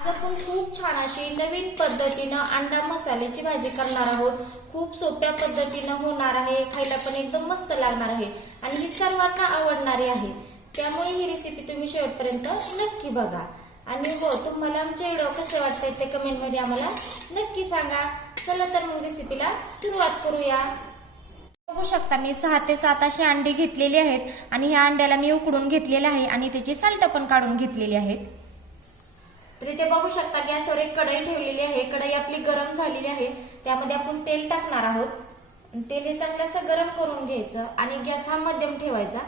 आज आपण खूप छान अशी नवीन पद्धतीनं अंडा मसाल्याची भाजी करणार आहोत. खूप सोप्या पद्धतीनं होणार आहे. खायला पण एकदम मस्त लागणार आहे. आणि ही सर्वांना आवडणारी आहे. त्यामुळे ही रेसिपी तुम्ही शेवटपर्यंत नक्की बघा. आणि हो तुम्हाला आमचे व्हिडिओ कसे वाटतात ते कमेंटमध्ये आम्हाला नक्की सांगा. चला तर मग रेसिपीला सुरुवात करूया. बघू शकता मी सहा ते सात असे अंडे घेतलेले आहेत. आणि ह्या अंड्याला मी उकडून घेतलेले आहे आणि त्याची साल्ट पण काढून घेतलेली आहेत. तर इथे बघू शकता गॅसवर एक कढई ठेवलेली आहे. कढई आपली गरम झालेली आहे. त्यामध्ये आपण तेल टाकणार आहोत. तेल हे चांगलं असं गरम करून घ्यायचं आणि गॅस हा मध्यम ठेवायचा.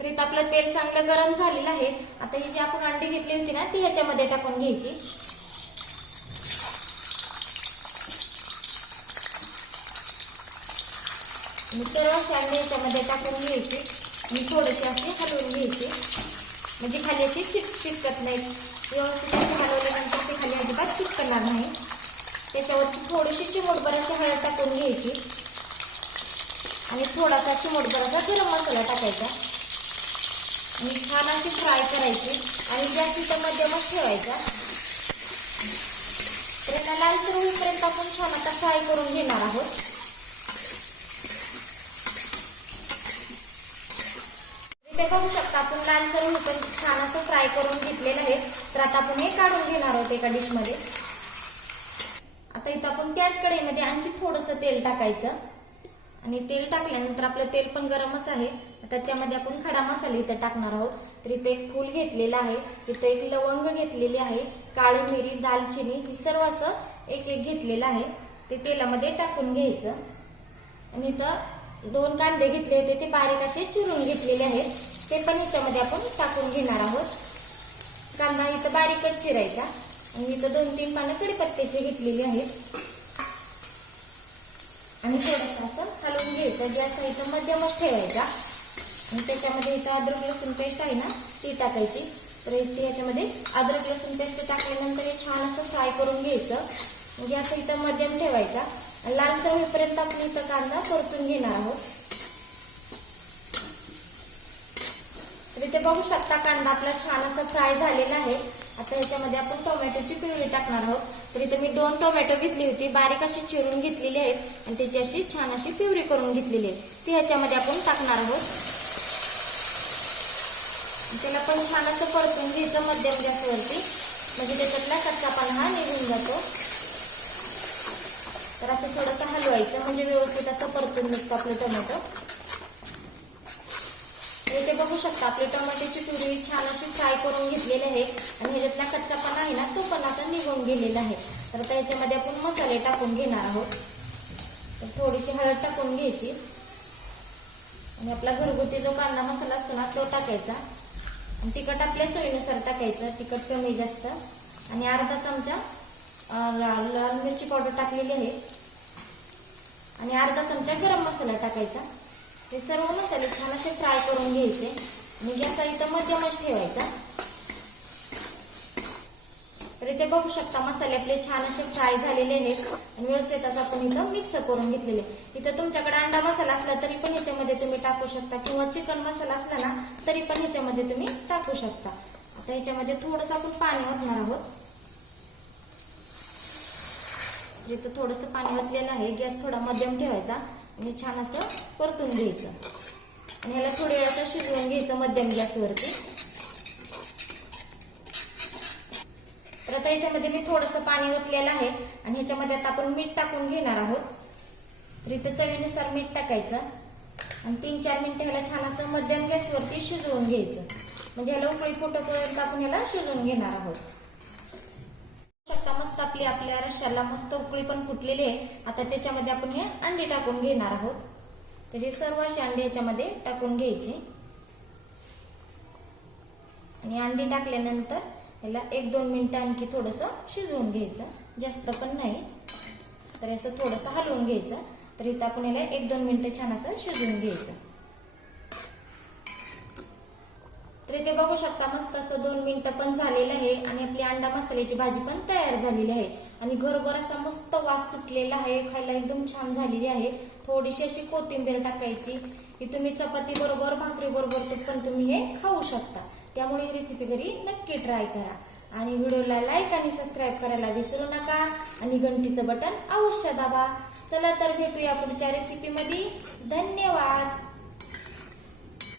तर इथं आपलं तेल चांगलं गरम झालेलं आहे. आता ही जी आपण अंडी घेतली होती ना ती ह्याच्यामध्ये टाकून घ्यायची. मी सर्व अंडी ह्याच्यामध्ये टाकून घ्यायची. आणि थोडीशी अशी हलवून घ्यायची. म्हणजे खाली अशी चिट चिटकत नाही. व्यवस्थित अशी हलवल्यानंतर ते खाली अजिबात चिटकणार नाही. त्याच्यावरती थोडीशी चिमोटभर अशी हळद टाकून घ्यायची. आणि थोडासा चिमोटभर असा गरम मसाला टाकायचा. आणि छान अशी फ्राय करायची. आणि जास्तीत मध्यमच ठेवायचा. तर याला लालसर होईपर्यंत आपण छान आता फ्राय करून घेणार आहोत. ते बघू शकता. आपण लालसर पण छान असं फ्राय करून घेतलेलं आहे. तर आता आपण हे काढून घेणार आहोत एका डिशमध्ये आता इथं आपण त्याच कढईमध्ये आणखी थोडंसं तेल टाकायचं. आणि तेल टाकल्यानंतर आपलं तेल पण गरमच आहे. आता त्यामध्ये आपण खडा मसाले इथं टाकणार आहोत. तर इथे एक फूल घेतलेलं आहे. इथं एक लवंग घेतलेली आहे. काळी मिरी दालचिनी ही सर्व असं एक एक घेतलेलं आहे. ते तेलामध्ये टाकून घ्यायचं. आणि इथं दोन कांदे घेतले होते ते बारीक असे चिरून घेतलेले आहेत. ते पण ह्याच्यामध्ये आपण टाकून घेणार आहोत. कांदा इथं बारीकच चिरायचा. आणि इथं दोन तीन पानं कडीपत्त्याची घेतलेली आहेत. आणि थोडंसं असं हलवून घ्यायचं. गॅस इथं मध्यमच ठेवायचा. आणि त्याच्यामध्ये इथं अद्रक लसूण पेस्ट आहे ना ती टाकायची. तर इथे याच्यामध्ये अद्रक लसूण पेस्ट टाकल्यानंतर हे छान असं फ्राय करून घ्यायचं. गॅस इथं मध्यम ठेवायचा. आणि लालसर होईपर्यंत आपण इथं कांदा परतून घेणार आहोत. तर इथे बघू शकता कांदा आपला छान असा फ्राय झालेला आहे. आता ह्याच्यामध्ये आपण टोमॅटोची प्युरी टाकणार आहोत. तर इथे मी दोन टोमॅटो घेतली होती. बारीक अशी चिरून घेतलेली आहेत आणि त्याची अशी छान अशी प्युरी करून घेतलेली आहे ती ह्याच्यामध्ये आपण टाकणार आहोत. त्याला पण छान असं परतून घ्यायचं मध्यम गॅसवरती. म्हणजे त्याच्यातला कच्चापणा हा निघून जातो तर असं थोडंसं हलवायचं म्हणजे व्यवस्थित असं परतून निघतं आपलं टोमॅटो. इथे बघू शकता आपली टोमॅटोची प्युरी छान अशी फ्राय करून घेतलेली आहे. आणि ह्याच्यातला कच्चापणा आहे ना तो पण आता निघून गेलेला आहे. तर आता याच्यामध्ये आपण मसाले टाकून घेणार आहोत. तर थोडीशी हळद टाकून घ्यायची. आणि आपला घरगुती जो कांदा मसाला असतो ना तो टाकायचा. आणि तिखट आपल्या सोयीनुसार टाकायचं तिखट कमी जास्त. आणि अर्धा चमचा लाल लाल मिरची पावडर टाकलेली आहे. आणि अर्धा चमचा गरम मसाला टाकायचा. हे सर्व मसाले छान असे फ्राय करून घ्यायचे. आणि गॅस इथं मध्यमच ठेवायचा. तर इथे बघू शकता मसाले आपले छान असे फ्राय झालेले आहेत. आणि व्यवस्थित आता आपण इथं मिक्स करून घेतलेले. इथं तुमच्याकडे अंडा मसाला असला तरी पण ह्याच्यामध्ये तुम्ही टाकू शकता. किंवा चिकन मसाला असला ना तरी पण ह्याच्यामध्ये तुम्ही टाकू शकता. आता ह्याच्यामध्ये थोडंसं आपण पाणी ओतणार आहोत. इथं थोडंसं पाणी ओतलेलं आहे. गॅस थोडा मध्यम ठेवायचा आणि छान असं परतून घ्यायचं. आणि ह्याला थोड्या वेळ असं शिजवून घ्यायचं मध्यम गॅसवरती. तर आता याच्यामध्ये मी थोडंसं पाणी ओतलेलं आहे आणि ह्याच्यामध्ये आता आपण मीठ टाकून घेणार आहोत. तर इथं चवीनुसार मीठ टाकायचं आणि तीन चार मिनिटं ह्याला छान असं मध्यम गॅसवरती शिजवून घ्यायचं. म्हणजे ह्याला उकळी फोटोपर्यंत आपण ह्याला शिजवून घेणार आहोत. शकता मस्त आपली आपल्या रश्श्याला मस्त उकळी पण फुटलेली आहे. आता त्याच्यामध्ये आपण हे अंडी टाकून घेणार आहोत. तर हे सर्व असे अंडी याच्यामध्ये टाकून घ्यायची. आणि अंडी टाकल्यानंतर ह्याला एक दोन मिनटं आणखी थोडंसं शिजवून घ्यायचं. जास्त पण नाही. तर असं थोडंसं हलवून घ्यायचं. तर इथं आपण याला एक दोन मिनटं छान असं शिजवून घ्यायचं. तर इथे बघू शकता मस्त असं दोन मिनिटं पण झालेलं आहे आणि आपली अंडा मसाल्याची भाजी पण तयार झालेली आहे. आणि घरभर असा मस्त वास सुटलेला आहे खायला एकदम छान झालेली आहे. थोडीशी अशी कोथिंबीर टाकायची. ही तुम्ही चपाती बरोबर भाकरी बरोबर पण तुम्ही हे खाऊ शकता. त्यामुळे ही रेसिपी घरी नक्की ट्राय करा. आणि व्हिडिओला लाईक आणि सबस्क्राईब करायला विसरू नका. आणि घंटीचं बटन अवश्य दाबा. चला तर भेटूया पुढच्या रेसिपीमध्ये धन्यवाद!